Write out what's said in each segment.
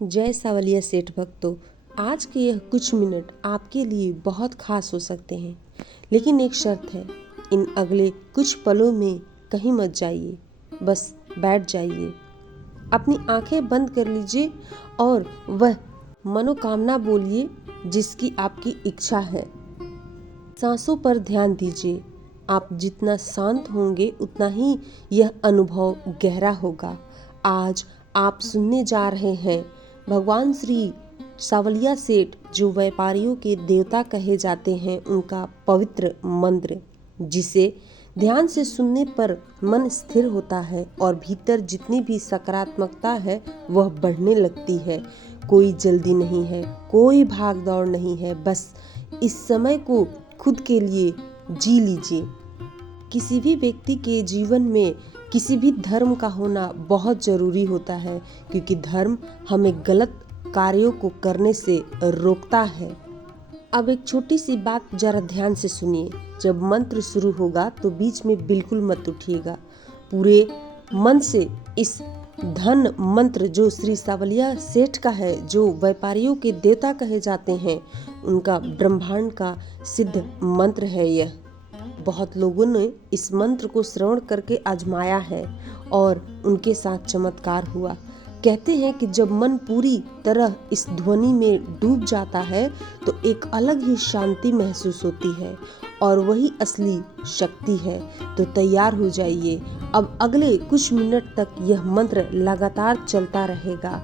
जय सावलिया सेठ भक्तों, आज के यह कुछ मिनट आपके लिए बहुत खास हो सकते हैं, लेकिन एक शर्त है। इन अगले कुछ पलों में कहीं मत जाइए, बस बैठ जाइए, अपनी आंखें बंद कर लीजिए और वह मनोकामना बोलिए जिसकी आपकी इच्छा है। सांसों पर ध्यान दीजिए। आप जितना शांत होंगे उतना ही यह अनुभव गहरा होगा। आज आप सुनने जा रहे हैं भगवान श्री सावलिया सेठ, जो व्यापारियों के देवता कहे जाते हैं, उनका पवित्र मंत्र, जिसे ध्यान से सुनने पर मन स्थिर होता है और भीतर जितनी भी सकारात्मकता है वह बढ़ने लगती है। कोई जल्दी नहीं है, कोई भाग दौड़ नहीं है, बस इस समय को खुद के लिए जी लीजिए। किसी भी व्यक्ति के जीवन में किसी भी धर्म का होना बहुत जरूरी होता है, क्योंकि धर्म हमें गलत कार्यों को करने से रोकता है। अब एक छोटी सी बात जरा ध्यान से सुनिए। जब मंत्र शुरू होगा तो बीच में बिल्कुल मत उठिएगा। पूरे मन से इस धन मंत्र, जो श्री सावलिया सेठ का है, जो व्यापारियों के देवता कहे जाते हैं, उनका ब्रह्मांड का सिद्ध मंत्र है यह। बहुत लोगों ने इस मंत्र को श्रवण करके आजमाया है और उनके साथ चमत्कार हुआ। कहते हैं कि जब मन पूरी तरह इस ध्वनि में डूब जाता है तो एक अलग ही शांति महसूस होती है और वही असली शक्ति है। तो तैयार हो जाइए। अब अगले कुछ मिनट तक यह मंत्र लगातार चलता रहेगा।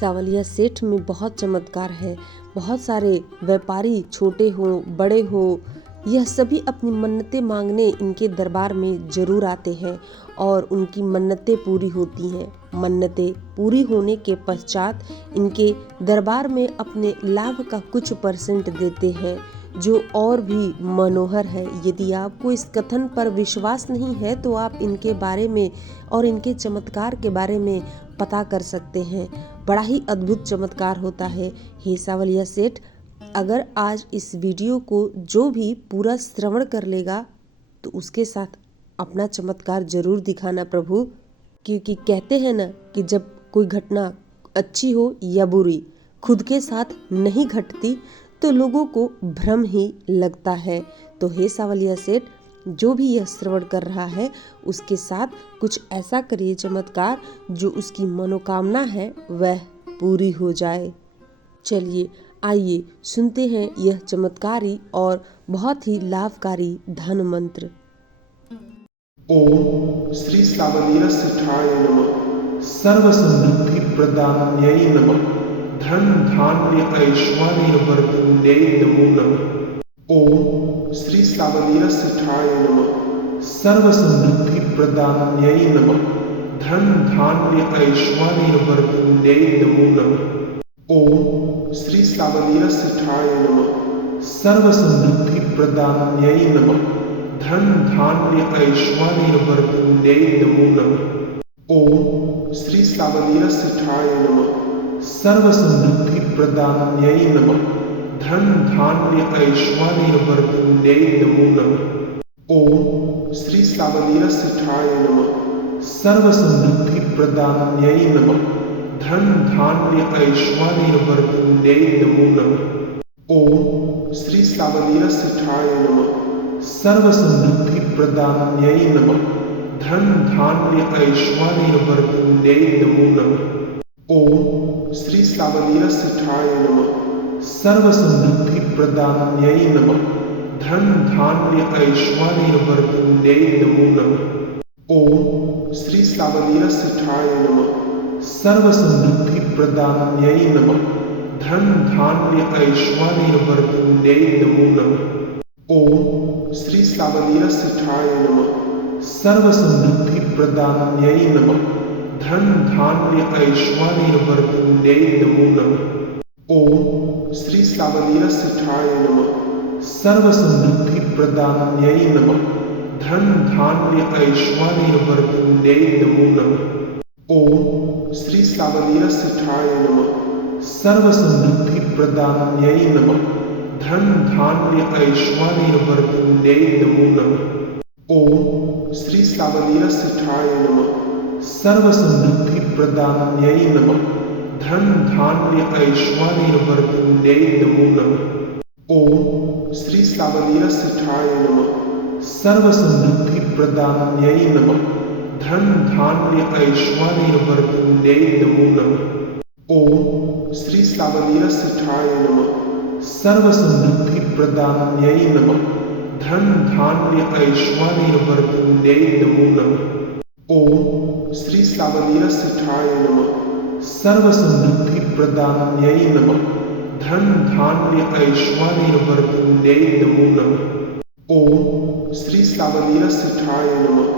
सावलिया सेठ में बहुत चमत्कार है। बहुत सारे व्यापारी, छोटे हो बड़े हो, यह सभी अपनी मन्नतें मांगने इनके दरबार में जरूर आते हैं और उनकी मन्नतें पूरी होती हैं। मन्नतें पूरी होने के पश्चात इनके दरबार में अपने लाभ का कुछ % देते हैं, जो और भी मनोहर है। यदि आपको इस कथन पर विश्वास नहीं है तो आप इनके बारे में और इनके चमत्कार के बारे में पता कर सकते हैं। बड़ा ही अद्भुत चमत्कार होता है। हे सावलिया सेठ, अगर आज इस वीडियो को जो भी पूरा श्रवण कर लेगा तो उसके साथ अपना चमत्कार जरूर दिखाना प्रभु, क्योंकि कहते हैं ना कि जब कोई घटना अच्छी हो या बुरी खुद के साथ नहीं घटती तो लोगों को भ्रम ही लगता है। तो हे सावलिया सेठ, जो भी यह श्रवण कर रहा है उसके साथ कुछ ऐसा करिए चमत्कार जो उसकी मनोकामना है वह पूरी हो जाए। चलिए आइए सुनते हैं यह चमत्कारी और बहुत ही लाभकारी धन मंत्र। ओम श्री सावलिया सेठाय नमः। सर्व समृद्धि प्रदान्यै नमः। धन धान्य ऐश्वर्य वर्धन्यै नमो नमः। ओम श्री सावलिया सेठाय नमः। सर्व समृद्धि प्रदान्यै नमः। धन धान्य ऐश्वर्य वर्धन्यै नमो नमः। ओम श्री सावलिया सेठाय नमः। सर्व समृद्धि प्रदान्यै नमः। धन धान्य ऐश्वर्य वर्धन्यै नमो नमः। ओम श्री सावलिया सेठाय नमः। सर्व समृद्धि प्रदान्यै नमः। धन धान्य ऐश्वर्य वर्धन्यै नमो नमः। ओम श्री सावलिया सेठाय नमः। सर्व समृद्धि प्रदान्यै नमः। धन धान्य ऐश्वर्य वर्धन्यै नमो नमः। ओम श्री सावलिया सेठाय नमः। सर्व समृद्धि प्रदान्यै नमः। धन धान्य ऐश्वर्य वर्धन्यै नमो नमः। ओम श्री सावलिया सेठाय नमः। सर्व समृद्धि प्रदान्यै नमः। धन धान्य ऐश्वर्य वर्धन्यै नमो नमः। ओम श्री सावलिया सेठाय नमः। सर्व समृद्धि प्रदान्यै नमः। धन धान्य ऐश्वर्य वर्धन्यै नमो नमः। ओम श्री सावलिया सेठाय नमः। सर्व समृद्धि प्रदान्यै नमः। धन धान्य ऐश्वर्य वर्धन्यै नमो नमः। ओम श्री सावलिया सेठाय नमः। सर्व समृद्धि प्रदान्यै नमः। धन धान्य ऐश्वर्य वर्धन्यै नमो नमः। ओम श्री सावलिया सेठाय नमः। सर्व समृद्धि प्रदान्यै नमः। धन धान्य ऐश्वर्य वर्धन्यै नमो नमः। ओम श्री सावलिया सेठाय नमः। सर्व समृद्धि प्रदान्यै नमः। धन धान्य ऐश्वर्यवर्धन्यै नमो नमः। ओम श्री सावलियासिठाय नमः। सर्वसमृद्धिप्रदान्यै नमः। धन धान्य ऐश्वर्यवर्धन्यै नमो नमः। ओम श्री सावलियासिठाय नमः। सर्वसमृद्धिप्रदान्यै नमः। धन धान्य ऐश्वर्यवर्धन्यै नमो नमः। ओम श्री सावलियासिठाय नमः। सर्वसमृद्धिप्रदान्यै नमः। धन धान्य ऐश्वर्यवर्धन्यै नमो नमः। ओम श्री सावलियासिठाय नमः।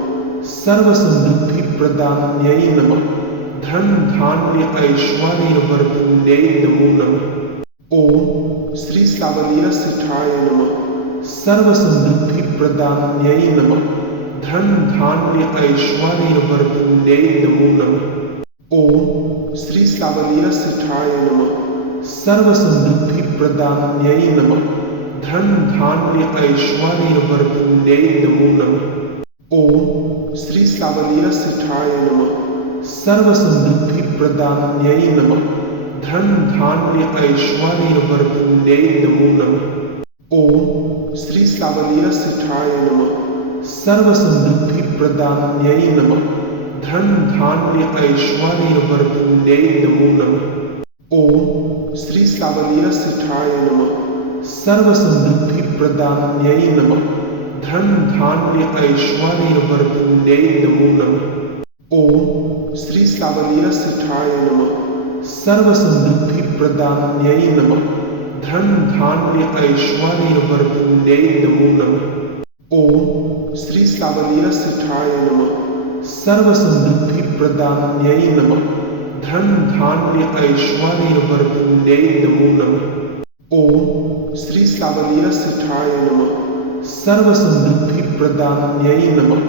सर्वसमृद्धिप्रदान्यै नमः। धन धान्य ऐश्वर्यवर्धन्यै नमो नमः। ओम श्री सावलियासिठाय नमः। सर्वसमृद्धिप्रदान्यै नमः। धन धान्य ऐश्वर्यवर्धन्यै नमो नमः। ओम श्री सावलियासिठाय नमः। सर्वसमृद्धिप्रदान्यै नमः। धन धान्य ऐश्वर्यवर्धन्यै नमो नमः। ओम श्री सावलियासिठाय नमः। सर्वसमृद्धिप्रदान्यै नमः। धन धान्य ऐश्वर्यवर्धन्यै नमो नमः। ओम श्री सावलियासिठाय नमः। सर्वसमृद्धिप्रदान्यै नमः। धन धान्य ऐश्वर्यवर्धन्यै नमो नमः। ओम श्री सावलियासिठाय नमः। सर्वसमृद्धिप्रदान्यै नमः। धन धान्य ऐश्वर्यवर्धन्यै नमो नमः। ओम श्री सावलियासिठाय नमः। सर्वसमृद्धिप्रदान्यै नमः। धन धान्य ऐश्वर्यवर्धन्यै नमो नमः। ओम श्री सावलियासिठाय नमः। सर्वसमृद्धिप्रदान्यै नमः। धन धान्य ऐश्वर्यवर्धन्यै नमो नमः। ओम श्री सावलियासिठाय नमः। सर्वसमृद्धिप्रदान्यै नमः।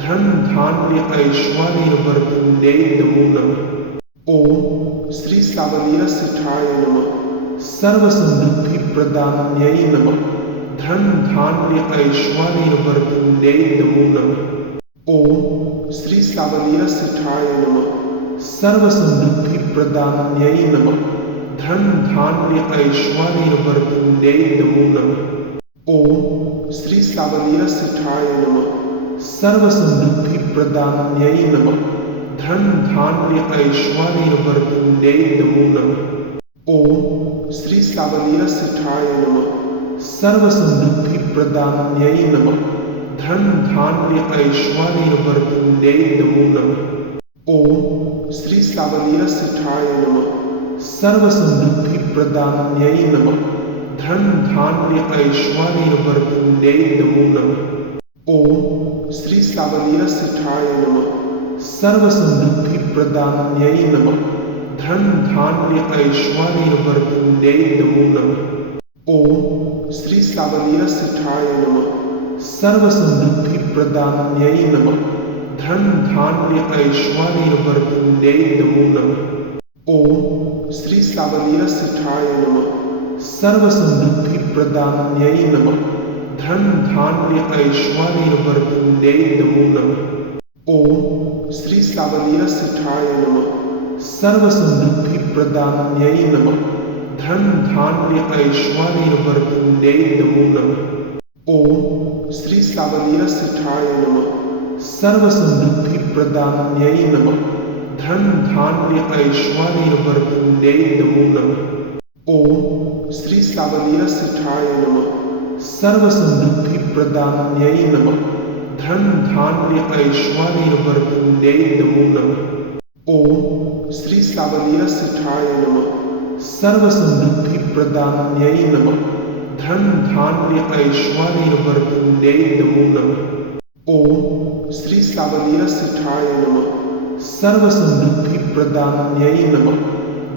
धन धान्य ऐश्वर्यवर्धन्यै नमो नमः। ओम श्री सावलियासिठाय नमः। सर्वसमृद्धिप्रदान्यै नमः। धन धान्य ऐश्वर्यवर्धन्यै नमो नमः। ओम श्री सावलियासिठाय नमः। सर्वसमृद्धिप्रदान्यै नमः। धन धान्य ऐश्वर्यवर्धन्यै नमो नमः। ओम श्री सावलियासिठाय नमः। सर्वसमृद्धिप्रदान्यै नमः। धन धान्य ऐश्वर्यवर्धन्यै नमो नमः। ओम श्री सावलियासिठाय नमः। सर्वसमृद्धिप्रदान्यै नमः। धन धान्य ऐश्वर्यवर्धन्यै नमो नमः। ओम श्री सावलियासिठाय नमः। सर्वसमृद्धिप्रदान्यै नमः। धन धान्य ऐश्वर्यवर्धन्यै नमो नमः। ओम श्री सावलियासिठाय नमः। सर्वसमृद्धिप्रदान्यै नमः। धन धान्य ऐश्वर्यवर्धन्यै नमो नमः। ओम श्री सावलियासिठाय नमः। सर्वसमृद्धिप्रदान्यै नमः। धन धान्य ऐश्वर्यवर्धन्यै नमो नमः। ओम श्री सावलियासिठाय नमः। सर्वसमृद्धिप्रदान्यै नमः। धन धान्य ऐश्वर्यवर्धन्यै नमो नमः। ओम श्री सावलियासिठाय नमः। सर्वसमृद्धिप्रदान्यै नमः। धन धान्य ऐश्वर्यवर्धन्यै नमो नमः। ओम श्री सावलियासिठाय नमः। सर्वसमृद्धिप्रदान्यै नमः। धन धान्य ऐश्वर्यवर्धन्यै नमो नमः। ओम श्री सावलियासिठाय नमः। सर्वसमृद्धिप्रदान्यै नमः। धन धान्य ऐश्वर्यवर्धन्यै नमो नमः। ओम श्री सावलियासिठाय नमः। सर्वसमृद्धिप्रदान्यै नमः। धन धान्य ऐश्वर्यवर्धन्यै नमो नमः। ओम श्री सावलियासिठाय नमः। सर्वसमृद्धिप्रदान्यै नमः।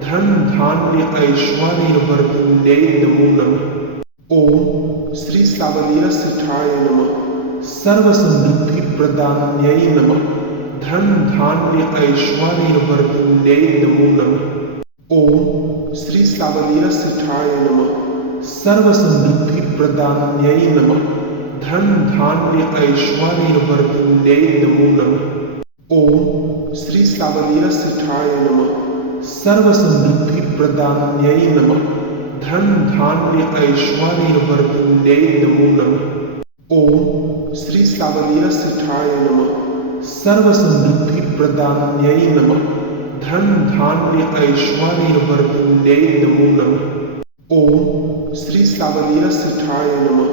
धन धान्य ऐश्वर्यवर्धन्यै नमो नमः। ओम श्री सावलियासिठाय नमः। सर्वसमृद्धिप्रदान्यै नमः। धन धान्य ऐश्वर्यवर्धन्यै नमो नमः। ओम श्री सावलियासिठाय नमः। सर्वसमृद्धिप्रदान्यै नमः। धन धान्य ऐश्वर्यवर्धन्यै नमो नमः। ओम श्री सावलियासिठाय नमः। सर्वसमृद्धिप्रदान्यै नमः। धन धान्य ऐश्वर्यवर्धिन्यै नमो नमः। ओम श्री सावलिया सिठाय नमः। सर्वसमृद्धिप्रदान्यै नमः। धन धान्य ऐश्वर्यवर्धिन्यै नमो नमः। ओम श्री सावलिया सिठाय नमः।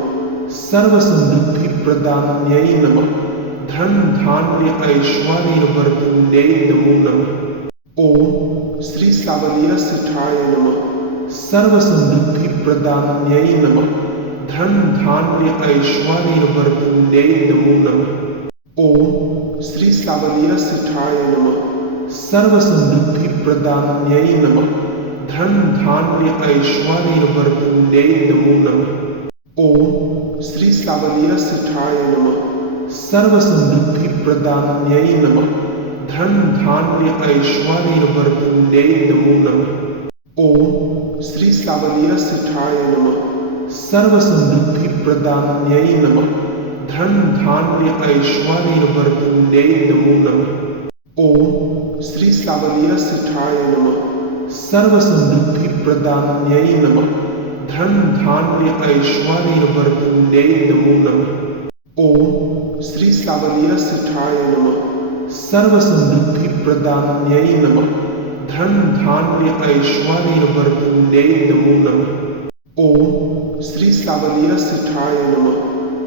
सर्वसमृद्धिप्रदान्यै नमः। धन धान्य ऐश्वर्यवर्धिन्यै नमो नमः। ओम श्री सावलिया सिठाय नमः। सर्वसमृद्धिप्रदान्यै नमः। धन धान्य ऐश्वर्यवर्धिन्यै नमो नमः। ओम श्री सावलिया सिठाय नमः। सर्वसमृद्धिप्रदान्यै नमः। धन धान्य ऐश्वर्यवर्धिन्यै नमो नमः। ओम श्री सावलिया सिठाय नमः। सर्वसमृद्धिप्रदान्यै नमः। धन धान्य ऐश्वर्यवर्धिन्यै नमो नमः। ओम श्री सावलिया सिठाय नमः। सर्वसमृद्धिप्रदान्यै नमः। धन धान्य ऐश्वर्यवर्धिन्यै नमो नमः। ओम श्री सावलिया सिठाय नमः। सर्वसमृद्धिप्रदान्यै नमः। धन धान्य ऐश्वर्यवर्धिन्यै नमो नमः। ओम श्री सावलिया सिठाय नमः। सर्वसमृद्धिप्रदान्यै नमः। धन धान्य ऐश्वर्यवर्धिन्यै नमो नमः। ओम श्री सावलिया सिठाय नमः।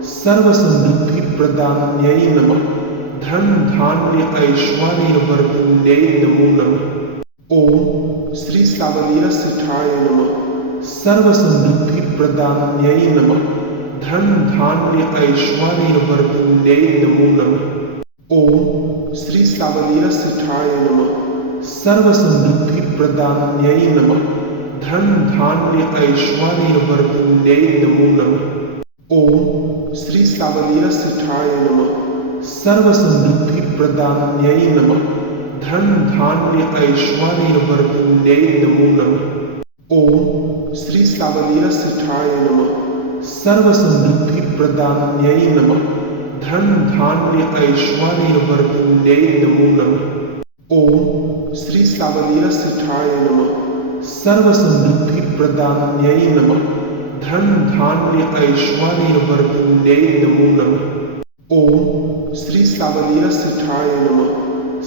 सर्वसमृद्धिप्रदान्यै नमः। धन धान्य ऐश्वर्यवर्धिन्यै नमो नमः। ओम श्री सावलिया सिठाय नमः। सर्वसमृद्धिप्रदान्यै नमः। धन धान्य ऐश्वर्यवर्धिन्यै नमो नमः। ओम श्री सावलिया सिठाय नमः। सर्वसमृद्धिप्रदान्यै नमः। धन धान्य ऐश्वर्यवर्धिन्यै नमो नमः। ओम श्री सावलिया सिठाय नमः। सर्वसमृद्धिप्रदान्यै नमः। धन धान्य ऐश्वर्यवर्धिन्यै नमो नमः। ओम श्री सावलिया सिठाय नमः। सर्वसमृद्धिप्रदान्यै नमः। धन धान्य ऐश्वर्यवर्धिन्यै नमो नमः। ओम श्री सावलिया सिठाय नमः। सर्वसमृद्धिप्रदान्यै नमः। धन धान्य ऐश्वर्यवर्धिन्यै नमो नमः। ओम श्री सावलिया सिठाय नमः।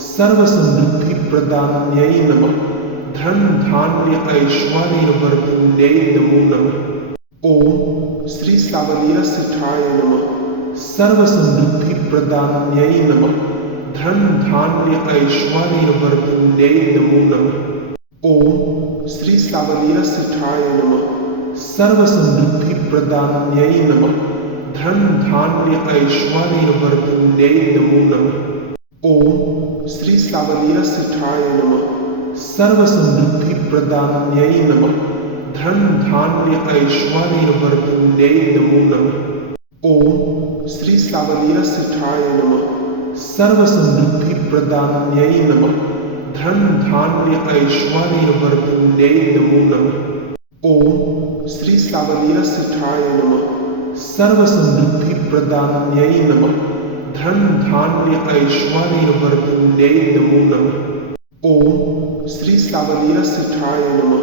सर्वसमृद्धिप्रदान्यै नमः। धन धान्य ऐश्वर्यवर्धिन्यै नमो नमः। ओम श्री सावलिया सिठाय नमः। सर्वसमृद्धिप्रदान्यै नमः। धन धान्य ऐश्वर्यवर्धिन्यै नमो नमः। ओम श्री सावलिया सिठाय नमः। सर्वसमृद्धिप्रदान्यै नमः। धन धान्य ऐश्वर्यवर्धिन्यै नमो नमः। ओम श्री सावलिया सिठाय नमः। सर्वसमृद्धिप्रदान्यै नमः। धन धान्य ऐश्वर्यवर्धिन्यै नमो नमः। ओम श्री सावलिया सिठाय नमः। सर्वसमृद्धिप्रदान्यै नमः। धन धान्य ऐश्वर्यवर्धिन्यै नमो नमः। ओम श्री सावलिया सिठाय नमः। सर्वसमृद्धिप्रदान्यै नमः। धन धान्य ऐश्वर्यवर्धिन्यै नमो नमः। ओम श्री सावलिया सिठाय नमः।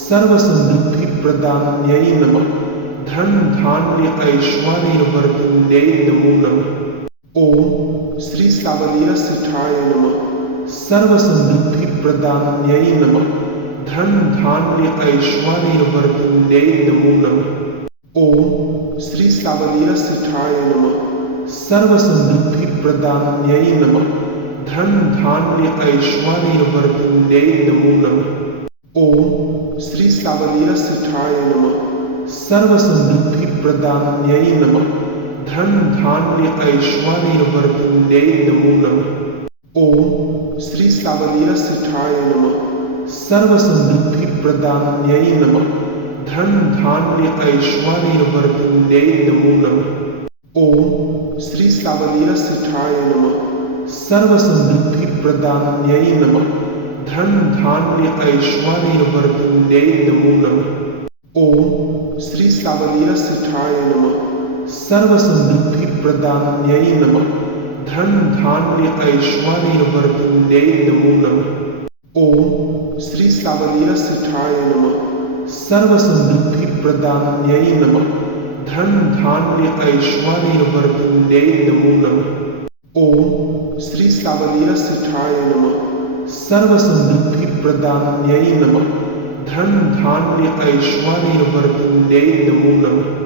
सर्वसमृद्धिप्रदान्यै नमः। धन धान्य ऐश्वर्यवर्धिन्यै नमो नमः। ओम श्री सावलिया सिठाय नमः। सर्वसमृद्धिप्रदान्यै नमः। धन धान्य ऐश्वर्यवर्धिन्यै नमो नमः। ओम श्री सावलिया सिठाय नमः। सर्वसमृद्धिप्रदान्यै नमः। धन धान्य ऐश्वर्यवर्धिन्यै नमो नमः। ओम श्री सावलिया सिठाय नमः। सर्वसमृद्धिप्रदान्यै नमः। धन धान्य ऐश्वर्यवर्धिन्यै नमो नमः। ओम श्री सावलिया सिठाय नमः। सर्वसमृद्धिप्रदान्यै नमः। धन धान्य ऐश्वर्यवर्धिन्यै नमो नमः। ओम श्री सावलिया सिठाय नमः। सर्वसमृद्धिप्रदान्यै नमः। धन धान्य ऐश्वर्यवर्धिन्यै नमो नमः। ओम श्री सावलिया सिठाय नमः। सर्वसमृद्धिप्रदान्यै नमः। धन धान्य ऐश्वर्यवर्धिन्यै नमो नमः। ओम श्री सावलिया सिठाय नमः। सर्व समृद्धि प्रदान्यै नमः। धन धान्य ऐश्वर्य वर्धिन्यै नमो नमः। ओम श्री सावलिया सिठाय नमः। सर्व समृद्धि प्रदान्यै नमः। धन धान्य ऐश्वर्य वर्धिन्यै नमो नमः।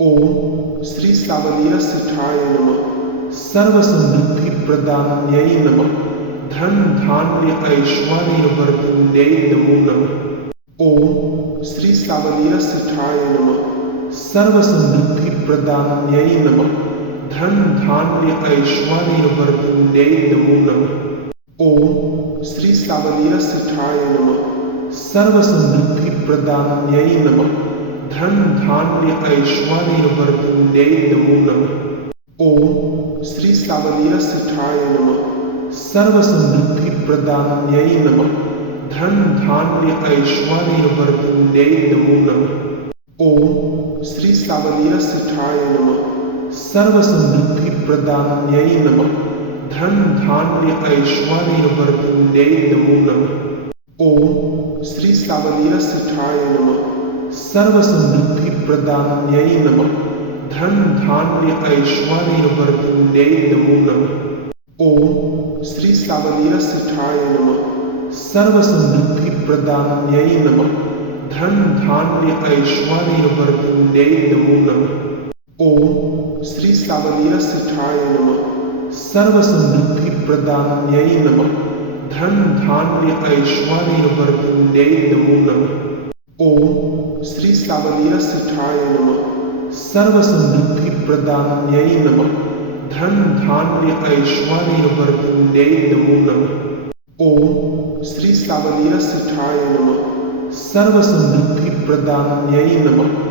ओम श्री सावलिया सिठाय नमः। सर्व समृद्धि प्रदान्यै नमः। धन धान्य ऐश्वर्य वर्धिन्यै नमो नमः। ओम श्री सावलिया सिठाय नमः। सर्व समृद्धि प्रदान्यै नमः। धन धान्य ऐश्वर्य वर्धिन्यै नमो नमः। ओम श्री सावलिया सिठाय नमः। सर्व समृद्धि प्रदान्यै नमः। धन धान्य ऐश्वर्य वर्धिन्यै नमो नमः। ओम श्री सावलिया सिठाय नमः। सर्व समृद्धि प्रदान्यै नमः। धन धान्य ऐश्वर्य वर्धिन्यै नमो नमः। ओम श्री सावलिया सिठाय नमः। सर्व समृद्धि प्रदान्यै नमः। धन धान्य ऐश्वर्य वर्धिन्यै नमो नमः। ओम श्री सावलिया सिठाय नमः। सर्व समृद्धि प्रदान्यै नमः। धन धान्य ऐश्वर्य वर्धिन्यै नमो नमः। ओम श्री सावलिया सिठाय नमः। सर्व समृद्धि प्रदान्यै नमः। धन धान्य ऐश्वर्य वर्धिन्यै नमो नमः। ओम श्री सावलिया सिठाय नमः। सर्व समृद्धि प्रदान्यै नमः। धन धान्य ऐश्वर्य वर्धिन्यै नमो नमः। ओम श्री सावलिया सिठाय नमः। सर्व समृद्धि प्रदान्यै नमः। धन धान्य ऐश्वर्य वर्धिन्यै नमो नमः। ओम श्री सावलिया सिठाय नमः। सर्व समृद्धि प्रदान्यै नमः।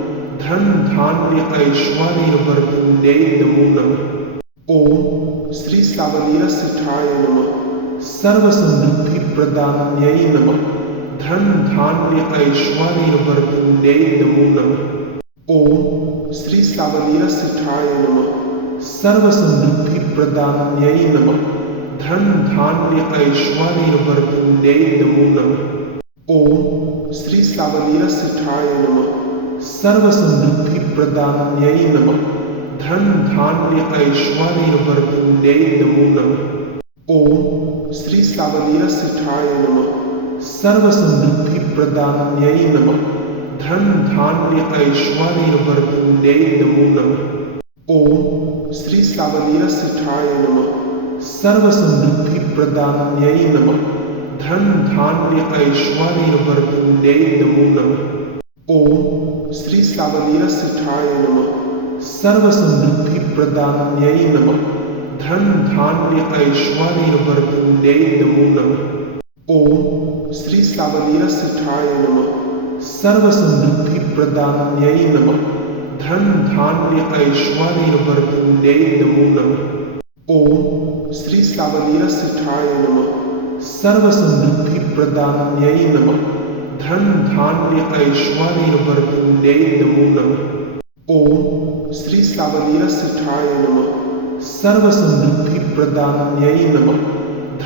धन धान्य ऐश्वर्य वर्धिन्यै नमो नमः। ओम श्री सावलिया सिठाय नमः। सर्व समृद्धि प्रदान्यै नमः। धन धान्य ऐश्वर्य वर्धिन्यै नमो नमः। ओम श्री सावलिया सिठाय नमः। सर्व समृद्धि प्रदान्यै नमः। धन धान्य ऐश्वर्य वर्धिन्यै नमो नमः। ओम श्री सावलिया सिठाय नमः। सर्व समृद्धि प्रदान्यै नमः। धन धान्य ऐश्वर्य वर्धिन्यै नमो नमः। ओम श्री सावलिया सिठाय नमः। सर्व समृद्धि प्रदान्यै नमः। धन धान्य ऐश्वर्य वर्धिन्यै नमो नमः। ओम श्री सावलिया सिठाय नमः। सर्व समृद्धि प्रदान्यै नमः। धन धान्य ऐश्वर्य वर्धिन्यै नमो नमः। ओम श्री सावलिया सिठाय नमः। सर्व समृद्धि प्रदान्यै नमः। धन धान्य ऐश्वर्य वर्धिन्यै नमो नमः। ओम श्री सावलिया सिठाय नमः। सर्व समृद्धि प्रदान्यै नमः। धन धान्य ऐश्वर्य वर्धिन्यै नमो नमः। ओम श्री सावलिया सिठाय नमः। सर्व समृद्धि प्रदान्यै नमः। धन धान्य ऐश्वर्य वर्धिन्यै नमो नमः। ओम श्री सावलिया सिठाय नमः। सर्व समृद्धि प्रदान्यै नमः।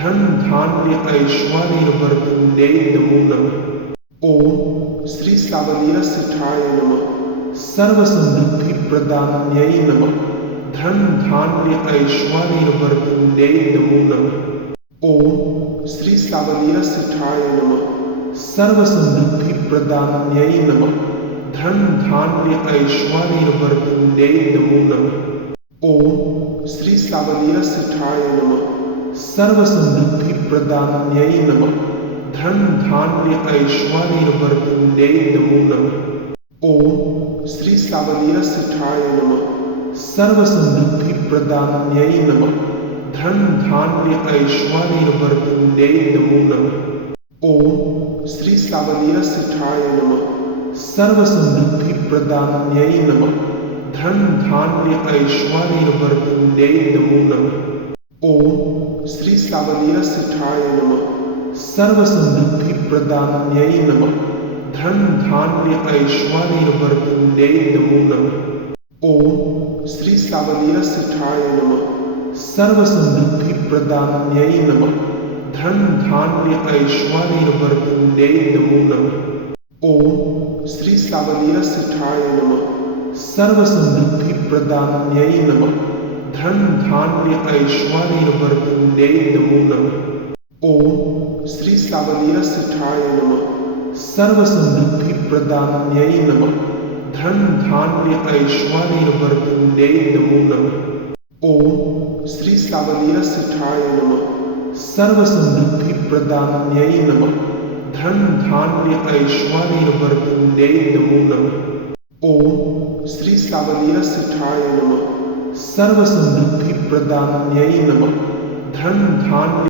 धन धान्य ऐश्वर्य वर्धिन्यै नमो नमः। ओम श्री सावलिया सिठाय नमः। सर्व समृद्धि प्रदान्यै नमः। धन धान्य ऐश्वर्य वर्धिन्यै नमो नमः। ओम श्री सावलिया सिठाय नमः। सर्व समृद्धि प्रदान्यै नमः। धन धान्य ऐश्वर्य वर्धिन्यै नमो नमः। ओम श्री सावलिया सिठाय नमः। सर्व समृद्धि प्रदान्यै नमः। धन धान्य ऐश्वर्य वर्धिन्यै नमो नमः। ओम श्री सावलिया सिठाय नमः। सर्व समृद्धि प्रदान्यै नमः। धन धान्य ऐश्वर्य वर्धिन्यै नमो नमः। ओम श्री सावलिया सिठाय नमः। सर्व समृद्धि प्रदान्यै नमः। धन धान्य ऐश्वर्य वर्धिन्यै नमो नमः। ओम श्री सावलिया सिठाय नमः। सर्व समृद्धि प्रदान्यै नमः। धन धान्य ऐश्वर्य वर्धिन्यै नमो नमः। ओम श्री सावलिया सिठाय नमः। सर्व समृद्धि प्रदान्यै नमः। धन धान्य ऐश्वर्यवर्धन्यै नमो नमः। ओम श्री सावलिया सिठाय नमः। सर्व समृद्धि प्रदान्यै नमः। धन धान्य ऐश्वर्यवर्धन्यै नमो नमः। ओम श्री सावलिया सिठाय नमः। सर्व समृद्धि प्रदान्यै नमः। धन धान्य ऐश्वर्यवर्धन्यै नमो नमः। ओम श्री सावलिया सिठाय नमः। सर्व समृद्धि प्रदान्यै नमः। धन धान्य ऐश्वर्यवर्धन्यै नमो नमः। ओम श्री सावलिया सिठाय नमः। सर्व समृद्धि प्रदान्यै नमः। धन धान्य